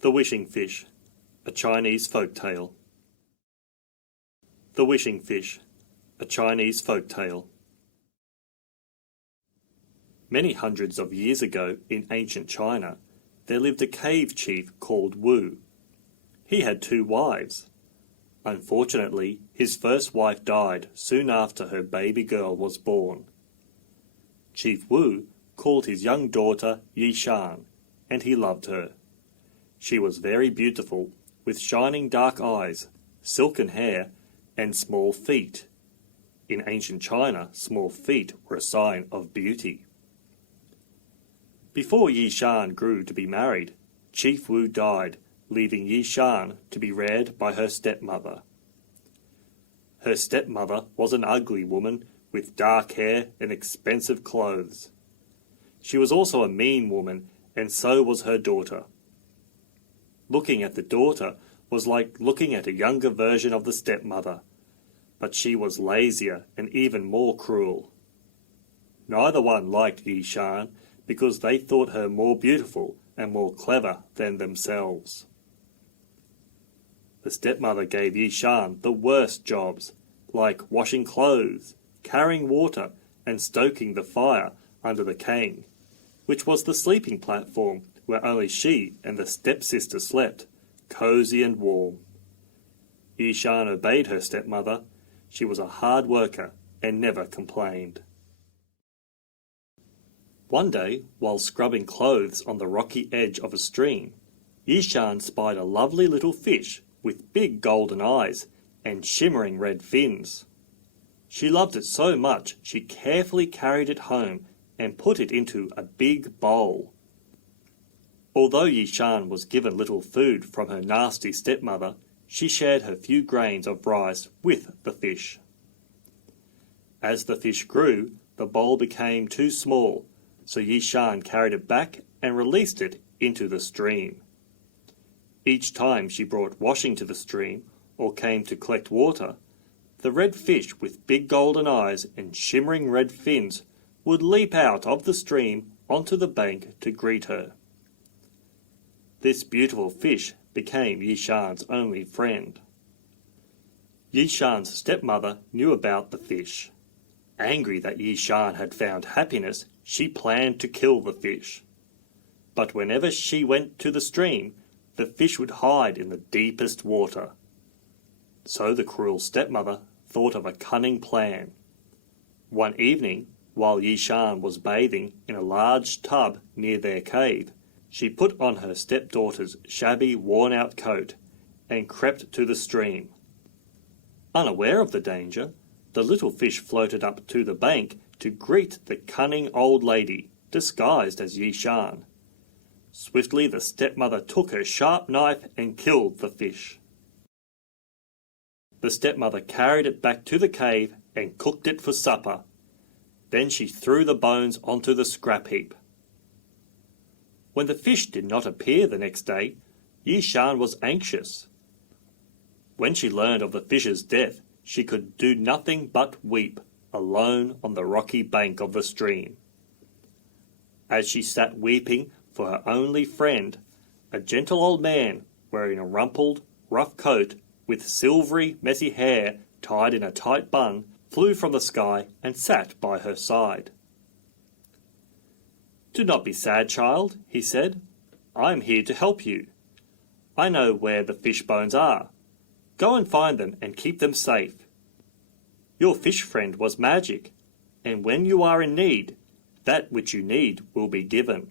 The Wishing Fish, a Chinese folk tale. The Wishing Fish, a Chinese folk tale. Many hundreds of years ago in ancient China, there lived a cave chief called Wu. He had 2 wives. Unfortunately, his first wife died soon after her baby girl was born. Chief Wu called his young daughter Yi Shan, and he loved her. She was very beautiful, with shining dark eyes, silken hair, and small feet. In ancient China, small feet were a sign of beauty. Before Yi Shan grew to be married, Chief Wu died, leaving Yi Shan to be reared by her stepmother. Her stepmother was an ugly woman with dark hair and expensive clothes. She was also a mean woman, and so was her daughter. Looking at the daughter was like looking at a younger version of the stepmother, but she was lazier and even more cruel. Neither one liked Yi Shan because they thought her more beautiful and more clever than themselves. The stepmother gave Yi Shan the worst jobs, like washing clothes, carrying water, and stoking the fire under the kang, which was the sleeping platform where only she and the stepsister slept, cosy and warm. Yi Shan obeyed her stepmother. She was a hard worker and never complained. One day, while scrubbing clothes on the rocky edge of a stream, Yi Shan spied a lovely little fish with big golden eyes and shimmering red fins. She loved it so much she carefully carried it home and put it into a big bowl. Although Yi Shan was given little food from her nasty stepmother, she shared her few grains of rice with the fish. As the fish grew, the bowl became too small, so Yi Shan carried it back and released it into the stream. Each time she brought washing to the stream or came to collect water, the red fish with big golden eyes and shimmering red fins would leap out of the stream onto the bank to greet her. This beautiful fish became Yi Shan's only friend. Yi Shan's stepmother knew about the fish. Angry that Yi Shan had found happiness, she planned to kill the fish. But whenever she went to the stream, the fish would hide in the deepest water. So the cruel stepmother thought of a cunning plan. One evening, while Yi Shan was bathing in a large tub near their cave, she put on her stepdaughter's shabby, worn-out coat and crept to the stream. Unaware of the danger, the little fish floated up to the bank to greet the cunning old lady, disguised as Yi Shan. Swiftly the stepmother took her sharp knife and killed the fish. The stepmother carried it back to the cave and cooked it for supper. Then she threw the bones onto the scrap heap. When the fish did not appear the next day, Yi Shan was anxious. When she learned of the fish's death, she could do nothing but weep, alone on the rocky bank of the stream. As she sat weeping for her only friend, a gentle old man, wearing a rumpled, rough coat with silvery, messy hair tied in a tight bun, flew from the sky and sat by her side. "Do not be sad, child," he said. "I am here to help you. I know where the fish bones are. Go and find them and keep them safe. Your fish friend was magic, and when you are in need, that which you need will be given.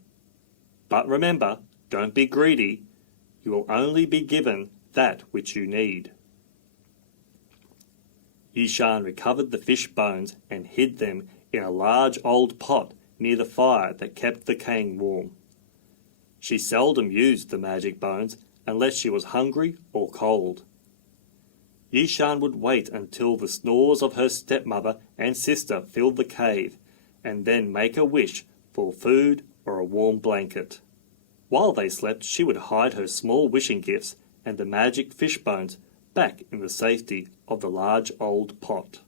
But remember, don't be greedy. You will only be given that which you need." Yi Shan recovered the fish bones and hid them in a large old pot near the fire that kept the kang warm. She seldom used the magic bones unless she was hungry or cold. Yi Shan would wait until the snores of her stepmother and sister filled the cave, and then make a wish for food or a warm blanket. While they slept, she would hide her small wishing gifts and the magic fish bones back in the safety of the large old pot.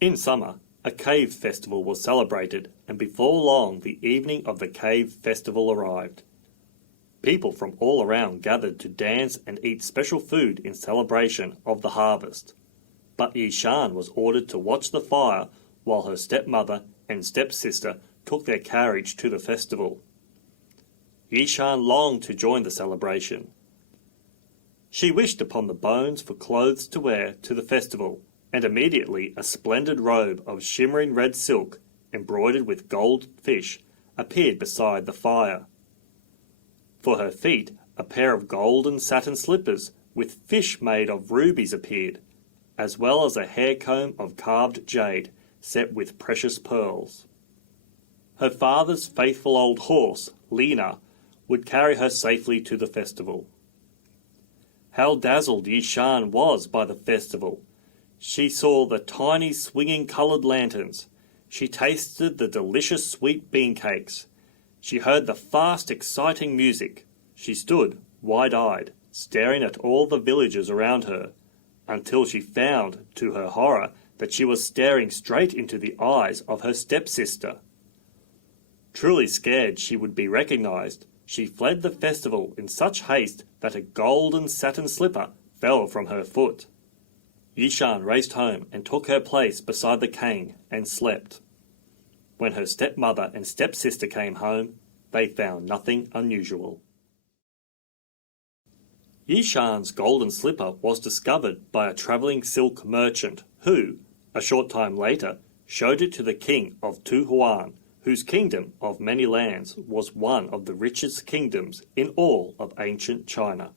In summer, a cave festival was celebrated, and before long the evening of the cave festival arrived. People from all around gathered to dance and eat special food in celebration of the harvest. But Yi Shan was ordered to watch the fire while her stepmother and stepsister took their carriage to the festival. Yi Shan longed to join the celebration. She wished upon the bones for clothes to wear to the festival, and immediately a splendid robe of shimmering red silk, embroidered with gold fish, appeared beside the fire. For her feet, a pair of golden satin slippers with fish made of rubies appeared, as well as a hair comb of carved jade set with precious pearls. Her father's faithful old horse, Lena, would carry her safely to the festival. How dazzled Yi Shan was by the festival! She saw the tiny swinging coloured lanterns. She tasted the delicious sweet bean cakes. She heard the fast, exciting music. She stood, wide-eyed, staring at all the villagers around her, until she found, to her horror, that she was staring straight into the eyes of her stepsister. Truly scared she would be recognised, she fled the festival in such haste that a golden satin slipper fell from her foot. Yi Shan raced home and took her place beside the cane and slept. When her stepmother and stepsister came home, they found nothing unusual. Yi Shan's golden slipper was discovered by a travelling silk merchant who, a short time later, showed it to the king of Tu Huan, whose kingdom of many lands was one of the richest kingdoms in all of ancient China.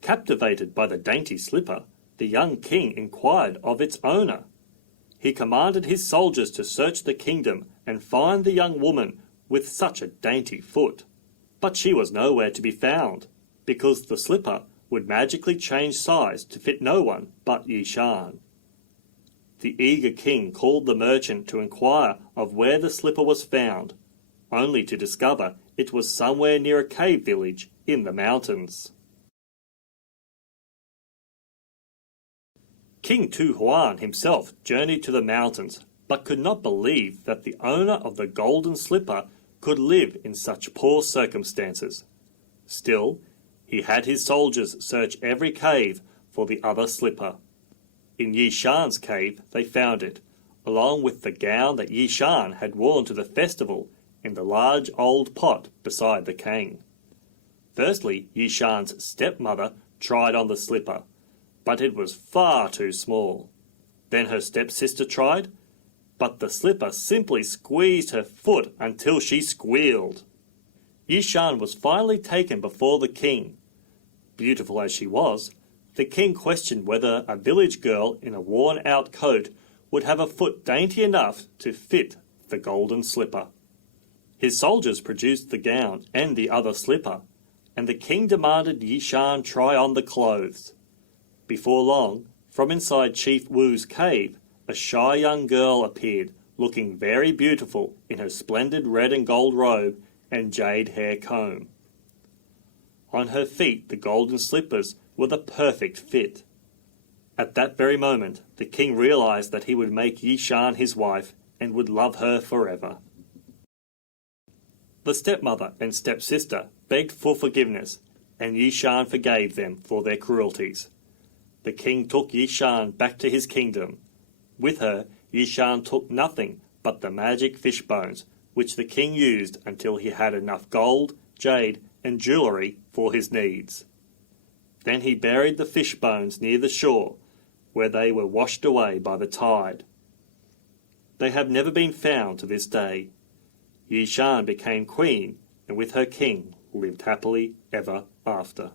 Captivated by the dainty slipper, the young king inquired of its owner. He commanded his soldiers to search the kingdom and find the young woman with such a dainty foot. But she was nowhere to be found, because the slipper would magically change size to fit no one but Yi Shan. The eager king called the merchant to inquire of where the slipper was found, only to discover it was somewhere near a cave village in the mountains. King Tu Huan himself journeyed to the mountains, but could not believe that the owner of the golden slipper could live in such poor circumstances. Still, he had his soldiers search every cave for the other slipper. In Yi Shan's cave they found it, along with the gown that Yi Shan had worn to the festival in the large old pot beside the cane. Firstly, Yi Shan's stepmother tried on the slipper, but it was far too small. Then her stepsister tried, but the slipper simply squeezed her foot until she squealed. Yi Shan was finally taken before the king. Beautiful as she was, the king questioned whether a village girl in a worn-out coat would have a foot dainty enough to fit the golden slipper. His soldiers produced the gown and the other slipper, and the king demanded Yi Shan try on the clothes. Before long, from inside Chief Wu's cave, a shy young girl appeared, looking very beautiful in her splendid red and gold robe and jade hair comb. On her feet the golden slippers were the perfect fit. At that very moment, the king realized that he would make Yi Shan his wife and would love her forever. The stepmother and stepsister begged for forgiveness, and Yi Shan forgave them for their cruelties. The king took Yi Shan back to his kingdom. With her, Yi Shan took nothing but the magic fish bones, which the king used until he had enough gold, jade, and jewellery for his needs. Then he buried the fish bones near the shore, where they were washed away by the tide. They have never been found to this day. Yi Shan became queen, and with her king lived happily ever after.